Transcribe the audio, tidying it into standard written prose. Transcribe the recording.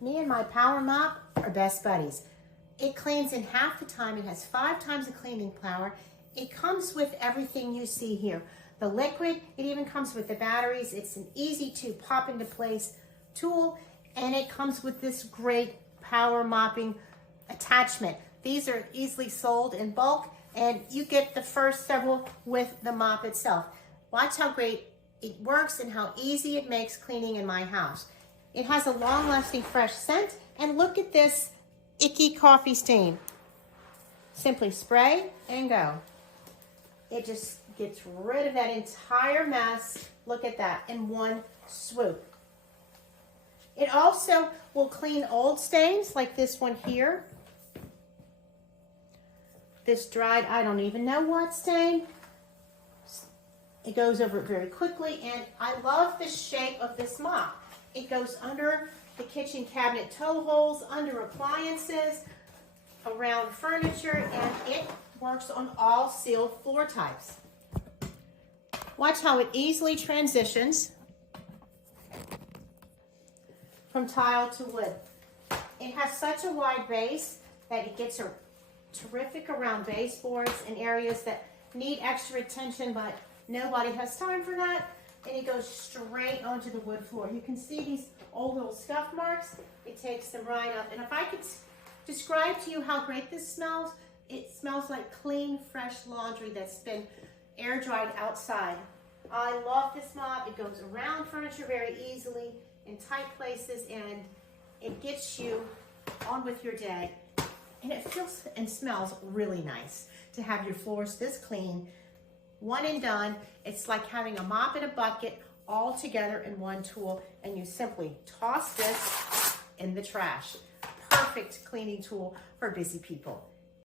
Me and my Power Mop are best buddies. It cleans in half the time. It has 5 times the cleaning power. It comes with everything you see here. The liquid, it even comes with the batteries. It's an easy to pop into place tool, and it comes with this great power mopping attachment. These are easily sold in bulk, and you get the first several with the mop itself. Watch how great it works and how easy it makes cleaning in my house. It has a long-lasting fresh scent, and look at this icky coffee stain. Simply spray and go. It just gets rid of that entire mess. Look at that in one swoop. It also will clean old stains like this one here. This dried, I don't even know what stain. It goes over it very quickly, and I love the shape of this mop. It goes under the kitchen cabinet toe holes, under appliances, around furniture, and it works on all sealed floor types. Watch how it easily transitions from tile to wood. It has such a wide base that it gets terrific around baseboards and areas that need extra attention, but nobody has time for that. And it goes straight onto the wood floor. You can see these old little scuff marks. It takes them right up. And if I could describe to you how great this smells, it smells like clean, fresh laundry that's been air dried outside. I love this mop. It goes around furniture very easily in tight places, and it gets you on with your day. And it feels and smells really nice to have your floors this clean. One and done. It's like having a mop and a bucket all together in one tool, and you simply toss this in the trash. Perfect cleaning tool for busy people.